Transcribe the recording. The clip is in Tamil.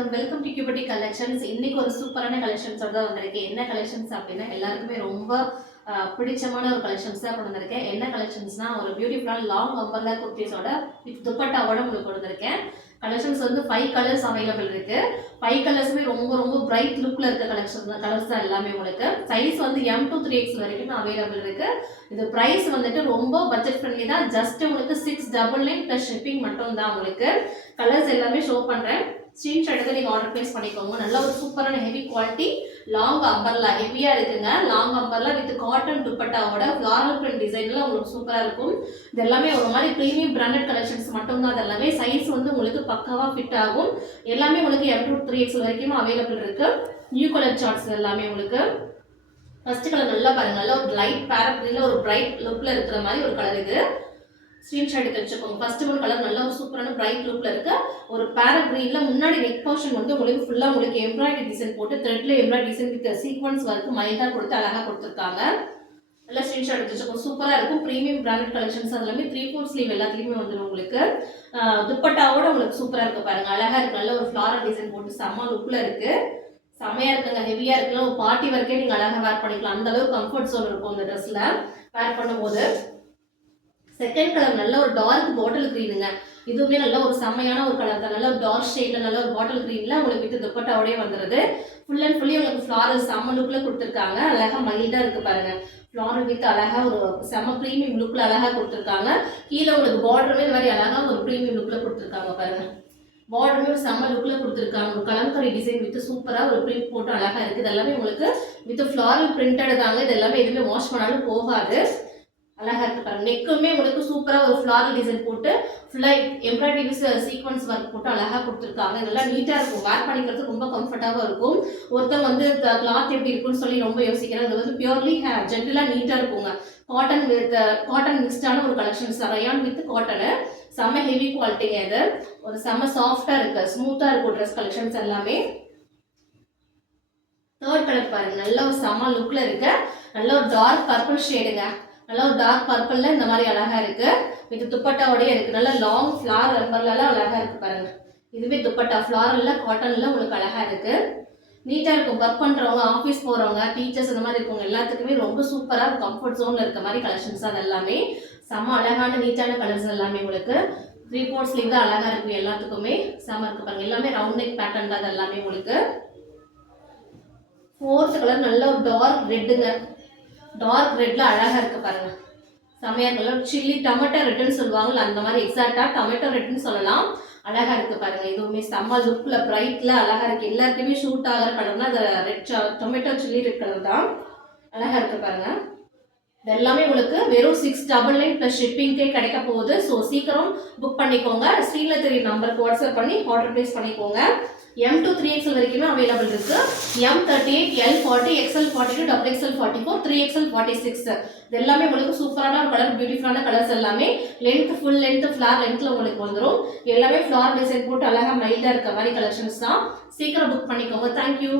வணக்கம். வெல்கம் டு கியூபிட்டி கலெக்ஷன்ஸ். இன்னைக்கு ஒரு சூப்பரான கலெக்ஷன்ஸோட தான் வந்திருக்கேன். என்ன கலெக்ஷன்ஸ் அப்படின்னா எல்லாருக்குமே ரொம்ப பிடிச்சமான ஒரு கலெக்ஷன்ஸ் தான் கொண்டு வந்திருக்கேன். என்ன கலெக்ஷன்ஸ்னா ஒரு பியூட்டிஃபுல்லான லாங் அம்பர்லா குர்த்திஸோட வித் துப்பட்டாவோட உங்களுக்கு கொண்டு வந்திருக்கேன். கலெக்ஷன்ஸ் வந்து 5 கலர்ஸ் அவைலபிள் இருக்கு. 5 கலர்ஸுமே ரொம்ப ரொம்ப பிரைட் லுக்ல இருக்க கலர்ஸ் தான் எல்லாமே உங்களுக்கு. சைஸ் வந்து M to 3X வரைக்கும் அவைலபிள் இருக்கு. இது பிரைஸ் வந்துட்டு ரொம்ப பட்ஜெட் ஃப்ரெண்ட்லி தான். ஜஸ்ட் உங்களுக்கு 699 பிளஸ் ஷிப்பிங் மட்டும் தான் உங்களுக்கு. கலர்ஸ் எல்லாமே ஷோ பண்றேன். ஸ்கிரீன்ஷாட் எடுத்து நீங்கள் ஆர்டர் பிளேஸ் பண்ணிக்கோங்க. நல்ல ஒரு சூப்பரான ஹெவி குவாலிட்டி லாங் அம்பர்லா ஹெவியாக இருக்குங்க. லாங் அம்பர்லா வித் காட்டன் துப்பட்டாவோட ஃப்ளாரல் பிரிண்ட் டிசைனில் உங்களுக்கு சூப்பராக இருக்கும். இது எல்லாமே ஒரு மாதிரி ப்ரீமியம் பிராண்டட் கலெக்ஷன்ஸ் மட்டும்தான். அது எல்லாமே சைஸ் வந்து உங்களுக்கு பக்காவாக ஃபிட் ஆகும். எல்லாமே உங்களுக்கு M to 3X வரைக்கும் அவைலபிள் இருக்கு. நியூ கலர் சார்ட்ஸ் எல்லாமே உங்களுக்கு. ஃபர்ஸ்ட் கலர் நல்லா பாருங்க, நல்ல ஒரு லைட் பேரட் ஒரு பிரைட் லுக்ல இருக்கிற மாதிரி ஒரு கலர் இது. ஸ்கிரீன்ஷாட் எடுத்து வச்சுக்கோங்க. ஃபர்ஸ்ட் ஒன் கலர் நல்ல ஒரு சூப்பரான பிரைட் லுக்ல இருக்கு. ஒரு பேரட் கிரீன்ல முன்னாடி நெக் போர்ஷன் வந்து உங்களுக்கு ஃபுல்லா உங்களுக்கு எம்ப்ராய்டரி டிசைன் போட்டு த்ரெட்ல embroidery design with sequins work மைல்டா கொடுத்து அழகா கொடுத்துருக்காங்க. நல்லா ஸ்கிரீன்ஷாட் எடுத்து வச்சுக்கோங்க. சூப்பரா இருக்கும். Premium branded collections. அதுலமே 3/4 ஸ்லீவ் எல்லாத்துலயுமே வந்துடும் உங்களுக்கு. துப்பட்டாவோட உங்களுக்கு சூப்பரா இருக்கு பாருங்க. அழகா இருக்கு. நல்ல ஒரு ஃப்ளாரல் டிசைன் போட்டு செம்ம லுக்ல இருக்கு. செம்மையா இருக்குங்க. ஹெவியா இருக்குல்ல. ஒரு பார்ட்டி வரைக்கே நீங்க அழகா வேர் பண்ணிக்கலாம். அந்த அளவுக்கு கம்ஃபர்ட் ஜோன் இருக்கும் இந்த ட்ரெஸ்ல வேர் பண்ணும்போது. செகண்ட் கலர் நல்ல ஒரு டார்க் பாட்டில் கிரீனுங்க. இதுவுமே நல்ல ஒரு செம்மையான ஒரு கலர் தான். நல்ல ஒரு டார்க் ஷேட்ல நல்ல ஒரு பாட்டில் கிரீன்ல உங்களுக்கு வித் துப்பட்டாவோடய வந்துருது. ஃபுல் அண்ட் ஃபுல்லி உங்களுக்கு ஃப்ளாரல் செம்ம லுக்ல கொடுத்துருக்காங்க. அழகா மைல்டா இருக்கு பாருங்க. ஃப்ளாரல் வித் அழகா ஒரு செம்ம ப்ரீமியம் லுக்ல அழகா கொடுத்துருக்காங்க. கீழே உங்களுக்கு பார்டருமே இந்த மாதிரி அழகா ஒரு ப்ரீமியம் லுக்ல கொடுத்துருக்காங்க பாருங்க. பார்டருமே ஒரு செம்ம லுக்ல கொடுத்துருக்காங்க. ஒரு கலம்கரி டிசைன் வித் சூப்பரா ஒரு பிரிண்ட் போட்டு அழகா இருக்கு. இது எல்லாமே உங்களுக்கு வித் ஃப்ளாரல் பிரிண்டட் தாங்க. இது எல்லாமே எதுவுமே வாஷ் பண்ணாலும் போகாது. அழகா இருக்கு பாருங்க. நெக்குமே உங்களுக்கு சூப்பரா ஒரு ஃப்ளாரல் டிசைன் போட்டு ஃபுல்லா எம்ப்ராய்டரி சீக்வன்ஸ் ஒர்க் போட்டு அழகா கொடுத்துருக்காங்க. நல்லா நீட்டா இருக்கும். வேர் பண்ணிக்கிறதுக்கு ரொம்ப கம்ஃபர்டாவா இருக்கும். ஒருத்தவங்க வந்து கிளாத் எப்படி இருக்குன்னு சொல்லி ரொம்ப யோசிக்கிறாங்க. அது வந்து பியூர்லி ஜென்டலா நீட்டா இருக்குங்க. காட்டன் மிக்ஸ்டான ஒரு கலெக்ஷன்ஸ். ரயான் வித் காட்டனு செம்ம ஹெவி குவாலிட்டிங்க. இது ஒரு செம்ம சாஃப்டா இருக்கு. ஸ்மூத்தா இருக்கும் ட்ரெஸ் கலெக்ஷன்ஸ் எல்லாமே. தேர்ட் கலர் பாருங்க. நல்ல ஒரு செம்ம லுக்ல இருக்கு. நல்ல ஒரு டார்க் பர்பிள் ஷேடுங்க. நல்ல ஒரு டார்க் பர்பிள்ல இந்த மாதிரி அழகா இருக்கு. இது துப்பட்டாவோடய இருக்கு. நல்ல லாங் ஃபிளார் அம்பர்லாம் அழகா இருக்கு பாருங்க. இதுவே துப்பட்டா ஃபிளாரல்ல காட்டன்ல உங்களுக்கு அழகா இருக்கு. நீட்டா இருக்கும். ஒர்க் பண்றவங்க, ஆஃபீஸ் போறவங்க, டீச்சர்ஸ் இந்த மாதிரி இருக்கவங்க எல்லாத்துக்குமே ரொம்ப சூப்பரா கம்ஃபர்ட் ஜோன்ல இருக்க மாதிரி கலெக்ஷன்ஸ். அது எல்லாமே செம்ம அழகான நீட்டான கலர்ஸ் எல்லாமே உங்களுக்கு. 3/4 ஸ்லீவ் தான் அழகா இருக்கு. எல்லாத்துக்குமே செம்ம இருக்கு பாருங்க. எல்லாமே ரவுண்ட் நெக் பேட்டர்ன் தான் எல்லாமே உங்களுக்கு. ஃபோர்த் கலர் நல்ல ஒரு டார்க் ரெட்டுங்க. டார்க் ரெட்ல அழகா இருக்கு பாருங்க. செமையா கலர் சில்லி டொமேட்டோ ரெட்னு சொல்லுவாங்கல்ல, அந்த மாதிரி எக்ஸாக்டா டொமேட்டோ ரெட்னு சொல்லலாம். அழகா இருக்கு பாருங்க. இதுவுமே செம்ம லுக்ல பிரைட்ல அழகா இருக்கு. எல்லாருக்குமே ஷூட் ஆகிற கலர்னா அந்த red tomato chilli red colour தான். அழகா இருக்கு பாருங்க. இது எல்லாமே உங்களுக்கு வெறும் 699 பிளஸ் ஷிப்பிங்கே கிடைக்க போகுது. ஸோ சீக்கிரம் புக் பண்ணிக்கோங்க. ஸ்க்ரீன்ல தெரிய நம்பருக்கு வாட்ஸ்அப் பண்ணி ஆர்டர் பிளேஸ் பண்ணிக்கோங்க. M to 3X வரைக்குமே அவைலபிள் இருக்கு. M38, L40, XL42, XXL44, 3XL 46. இது எல்லாமே உங்களுக்கு சூப்பரான ஒரு கலர், பியூட்டிஃபுல்லான கலர்ஸ் எல்லாமே. லென்த் ஃபுல் லென்த் ஃபிளார் லென்த்ல உங்களுக்கு வந்துடும். எல்லாமே ஃபிளார் டிசைன் போட்டு அழகா மைல்டா இருக்க மாதிரி கலெக்ஷன்ஸ் தான். சீக்கிரம் புக் பண்ணிக்கோங்க. தேங்க்யூ.